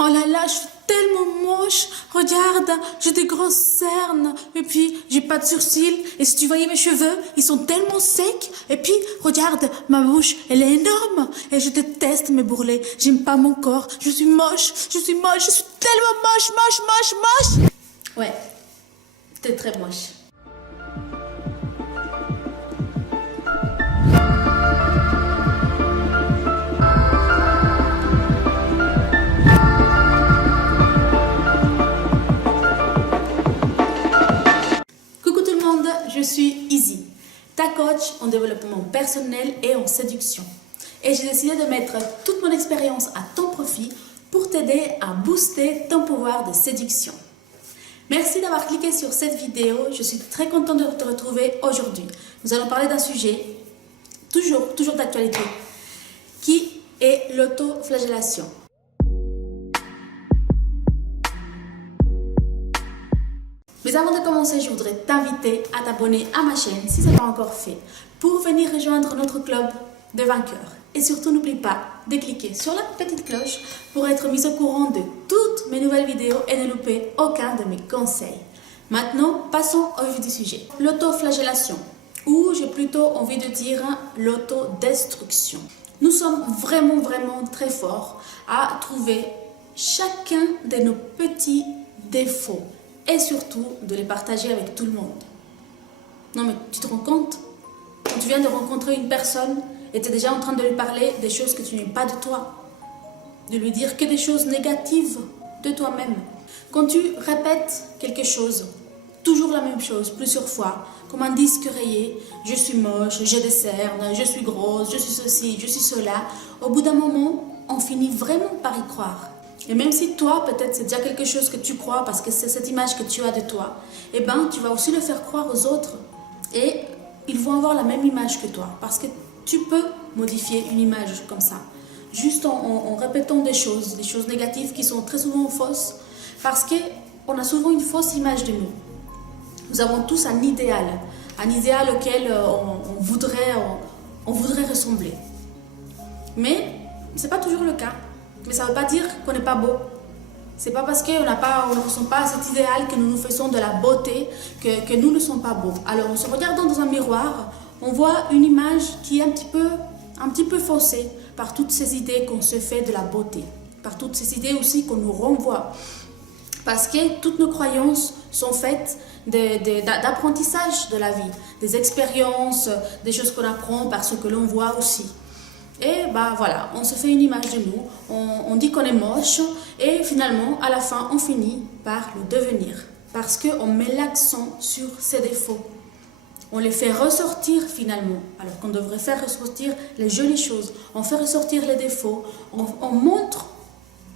Oh là là, je suis tellement moche. Regarde, j'ai des grosses cernes. Et puis, j'ai pas de sourcils. Et si tu voyais mes cheveux, ils sont tellement secs. Et puis, regarde, ma bouche, elle est énorme. Et je déteste me bourreler. J'aime pas mon corps. Je suis moche. Je suis moche. Je suis tellement moche, moche, moche, moche. Ouais, t'es très moche. Je suis Izzy, ta coach en développement personnel et en séduction. Et j'ai décidé de mettre toute mon expérience à ton profit pour t'aider à booster ton pouvoir de séduction. Merci d'avoir cliqué sur cette vidéo. Je suis très contente de te retrouver aujourd'hui. Nous allons parler d'un sujet toujours d'actualité, qui est l'autoflagellation. Mais avant de commencer, je voudrais t'inviter à t'abonner à ma chaîne si ce n'est pas encore fait pour venir rejoindre notre club de vainqueurs. Et surtout, n'oublie pas de cliquer sur la petite cloche pour être mis au courant de toutes mes nouvelles vidéos et ne louper aucun de mes conseils. Maintenant, passons au vif du sujet. L'autoflagellation, ou j'ai plutôt envie de dire l'autodestruction. Nous sommes vraiment très forts à trouver chacun de nos petits défauts et surtout de les partager avec tout le monde. Non mais tu te rends compte? Quand tu viens de rencontrer une personne et tu es déjà en train de lui parler des choses que tu n'aimes pas de toi, de lui dire que des choses négatives de toi-même. Quand tu répètes quelque chose, toujours la même chose, plusieurs fois, comme un disque rayé, je suis moche, j'ai des cernes, je suis grosse, je suis ceci, je suis cela, au bout d'un moment, on finit vraiment par y croire. Et même si toi, peut-être c'est déjà quelque chose que tu crois parce que c'est cette image que tu as de toi, eh ben, tu vas aussi le faire croire aux autres et ils vont avoir la même image que toi parce que tu peux modifier une image comme ça, juste en répétant des choses négatives qui sont très souvent fausses parce qu'on a souvent une fausse image de nous. Nous avons tous un idéal auquel on voudrait ressembler. Mais ce n'est pas toujours le cas. Mais ça ne veut pas dire qu'on n'est pas beau. C'est pas parce qu'on ne ressent pas cet idéal que nous nous faisons de la beauté que nous ne sommes pas beaux. Alors en se regardant dans un miroir, on voit une image qui est un petit peu faussée par toutes ces idées qu'on se fait de la beauté, par toutes ces idées aussi qu'on nous renvoie. Parce que toutes nos croyances sont faites d'apprentissage de la vie, des expériences, des choses qu'on apprend par ce que l'on voit aussi. Et bah voilà, on se fait une image de nous, on dit qu'on est moche et finalement à la fin on finit par le devenir parce qu'on met l'accent sur ses défauts. On les fait ressortir finalement alors qu'on devrait faire ressortir les jolies choses. On fait ressortir les défauts, on montre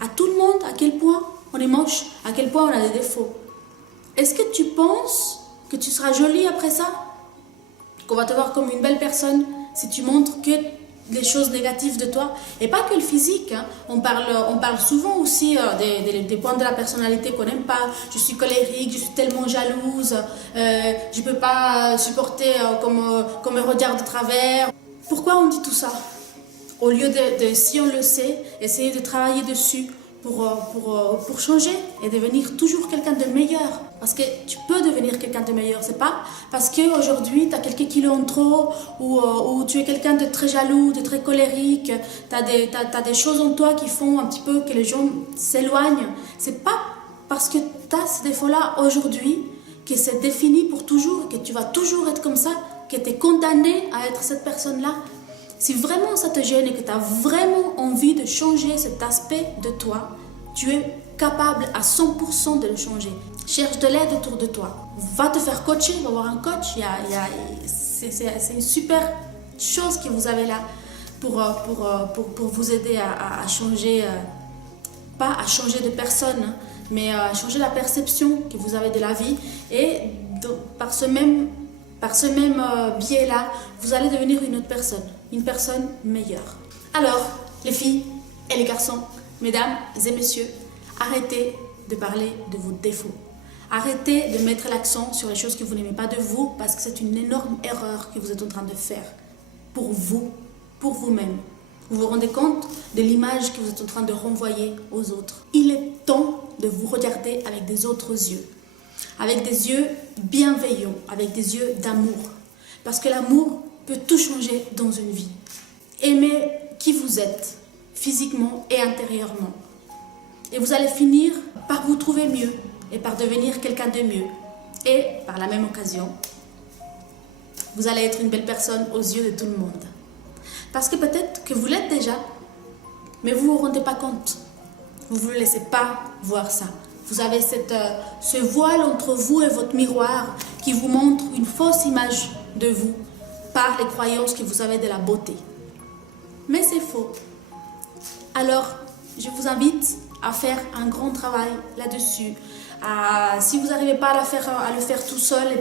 à tout le monde à quel point on est moche, à quel point on a des défauts. Est-ce que tu penses que tu seras jolie après ça? Qu'on va te voir comme une belle personne si tu montres que les choses négatives de toi et pas que le physique, hein. On parle souvent aussi des points de la personnalité qu'on n'aime pas. Je suis colérique, je suis tellement jalouse, je peux pas supporter qu'on me regarde de travers. Pourquoi on dit tout ça? Au lieu de si on le sait, essayer de travailler dessus pour changer et devenir toujours quelqu'un de meilleur. Parce que tu peux devenir quelqu'un de meilleur. C'est pas parce qu'aujourd'hui tu as quelques kilos en trop ou tu es quelqu'un de très jaloux, de très colérique, t'as des choses en toi qui font un petit peu que les gens s'éloignent. C'est pas parce que tu as ce défaut-là aujourd'hui que c'est défini pour toujours, que tu vas toujours être comme ça, que tu es condamné à être cette personne-là. Si vraiment ça te gêne et que tu as vraiment envie de changer cet aspect de toi, tu es capable à 100% de le changer. Cherche de l'aide autour de toi. Va te faire coacher, va voir un coach. C'est une super chose que vous avez là pour vous aider à changer, pas à changer de personne, mais à changer la perception que vous avez de la vie. Et par ce même biais-là, vous allez devenir une autre personne, une personne meilleure. Alors, les filles et les garçons, mesdames et messieurs, arrêtez de parler de vos défauts. Arrêtez de mettre l'accent sur les choses que vous n'aimez pas de vous parce que c'est une énorme erreur que vous êtes en train de faire pour vous, pour vous-même. Vous vous rendez compte de l'image que vous êtes en train de renvoyer aux autres. Il est temps de vous regarder avec des autres yeux. Avec des yeux bienveillants, avec des yeux d'amour. Parce que l'amour peut tout changer dans une vie. Aimez qui vous êtes, physiquement et intérieurement. Et vous allez finir par vous trouver mieux et par devenir quelqu'un de mieux. Et par la même occasion, vous allez être une belle personne aux yeux de tout le monde. Parce que peut-être que vous l'êtes déjà, mais vous ne vous rendez pas compte. Vous ne vous laissez pas voir ça. Vous avez ce voile entre vous et votre miroir qui vous montre une fausse image de vous par les croyances que vous avez de la beauté. Mais c'est faux. Alors, je vous invite à faire un grand travail là-dessus. Si vous n'arrivez pas à le faire tout seul,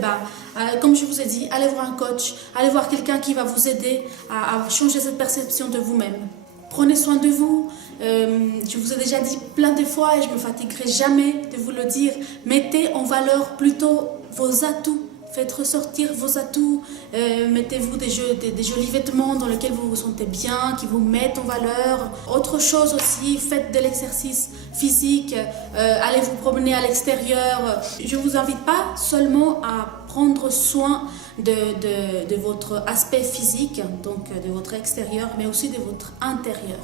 comme je vous ai dit, allez voir un coach, allez voir quelqu'un qui va vous aider à changer cette perception de vous-même. Prenez soin de vous. Je vous ai déjà dit plein de fois et je ne me fatiguerai jamais de vous le dire. Mettez en valeur plutôt vos atouts. Faites ressortir vos atouts. Mettez-vous des jolis vêtements dans lesquels vous vous sentez bien, qui vous mettent en valeur. Autre chose aussi, faites de l'exercice physique. Allez vous promener à l'extérieur. Je ne vous invite pas seulement à prendre soin de votre aspect physique, donc de votre extérieur, mais aussi de votre intérieur.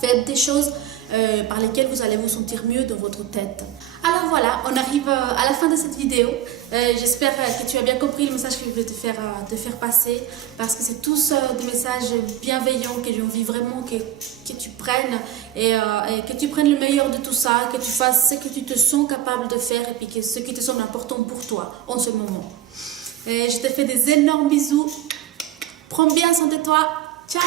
Faites des choses par lesquelles vous allez vous sentir mieux dans votre tête. Alors voilà, on arrive à la fin de cette vidéo. J'espère que tu as bien compris le message que je voulais te faire passer, parce que c'est tous des messages bienveillants que j'ai envie vraiment que tu prennes et que tu prennes le meilleur de tout ça, que tu fasses ce que tu te sens capable de faire et puis que ce qui te semble important pour toi en ce moment. Et je te fais des énormes bisous. Prends bien soin de toi. Ciao!